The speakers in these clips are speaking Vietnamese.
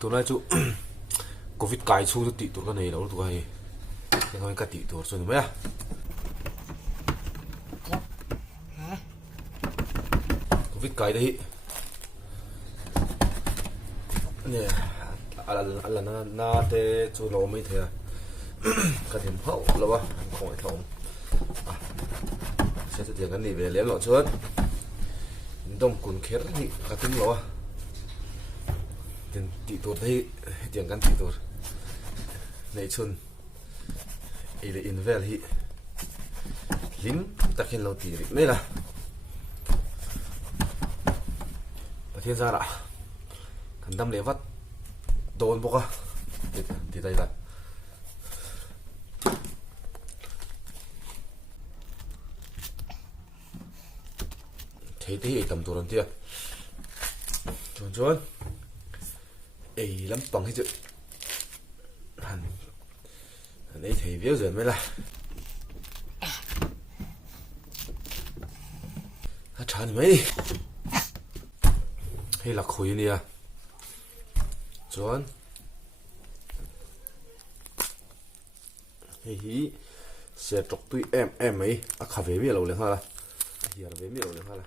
tụi này chú covid cái chú cho tị tụi cái này đâu tụi cái nhưng mà cái tị tụi rồi mấy à covid cái đấy nè là na te chú lo mấy thế à cái điểm hậu là ba không phải thông sẽ thực hiện cái này về lấy lọ chuột đông cuốn khét thì cái tính lo tiền tị tụt thì tiền căn tị tụt này chun ý là invel hi lính ta khen lâu tị mấy là và thiên gia đã cần đâm lệ vắt đồn bốc à thì đây là thế thì tầm tụt tiền chuồn chuồn ấy lắm bằng hết chứ hẳn đấy thấy biết rồi mới là chán mấy hay là khối nè chuồn ấy sẽ trọc tụi em ấy khá về miệng lâu lên ha là giờ về miệng lâu lên ha là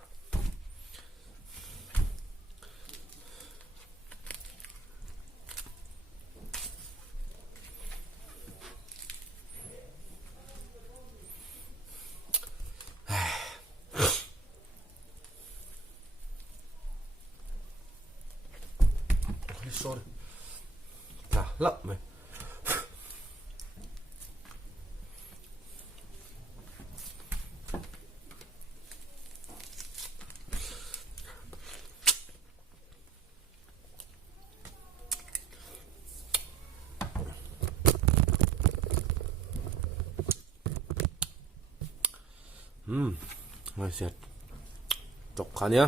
sorry là lậm mày mày sẽ chọc khá nhá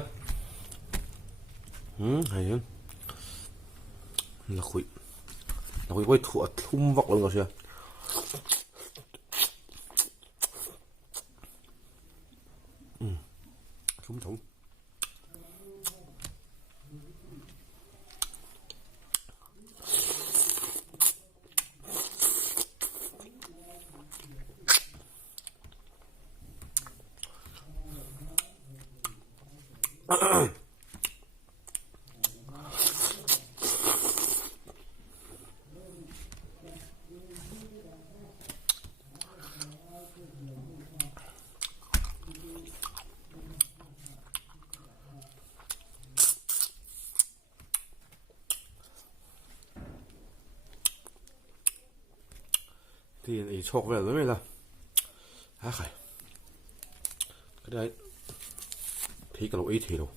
hay hơn là khui quay thua thum vọc lên rồi chưa thum thum thì ý chọc về rồi mới là khải cái đấy thấy cái lỗ ý thì đâu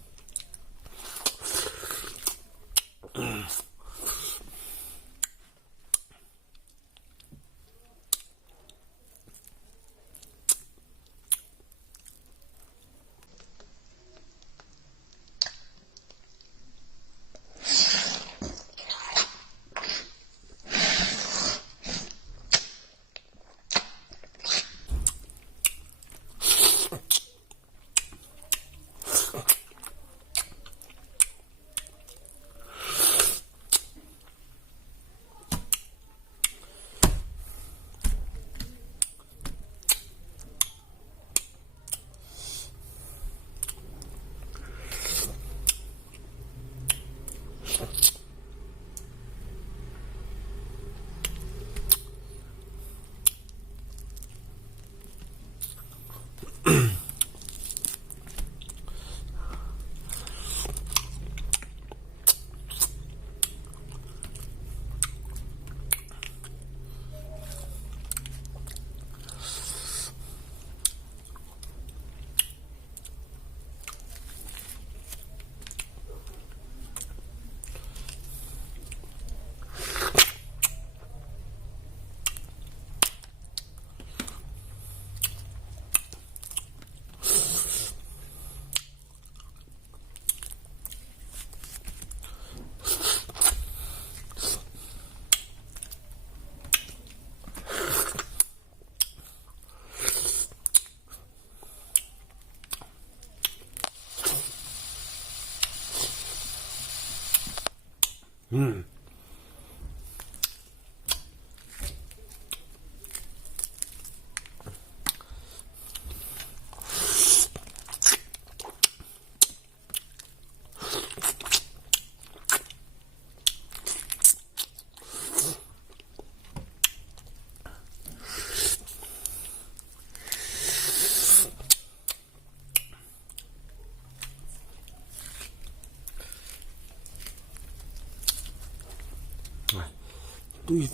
Ui.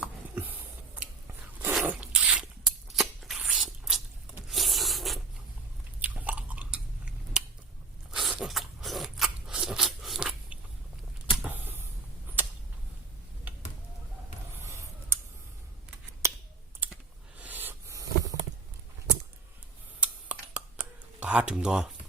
Cá chùm to.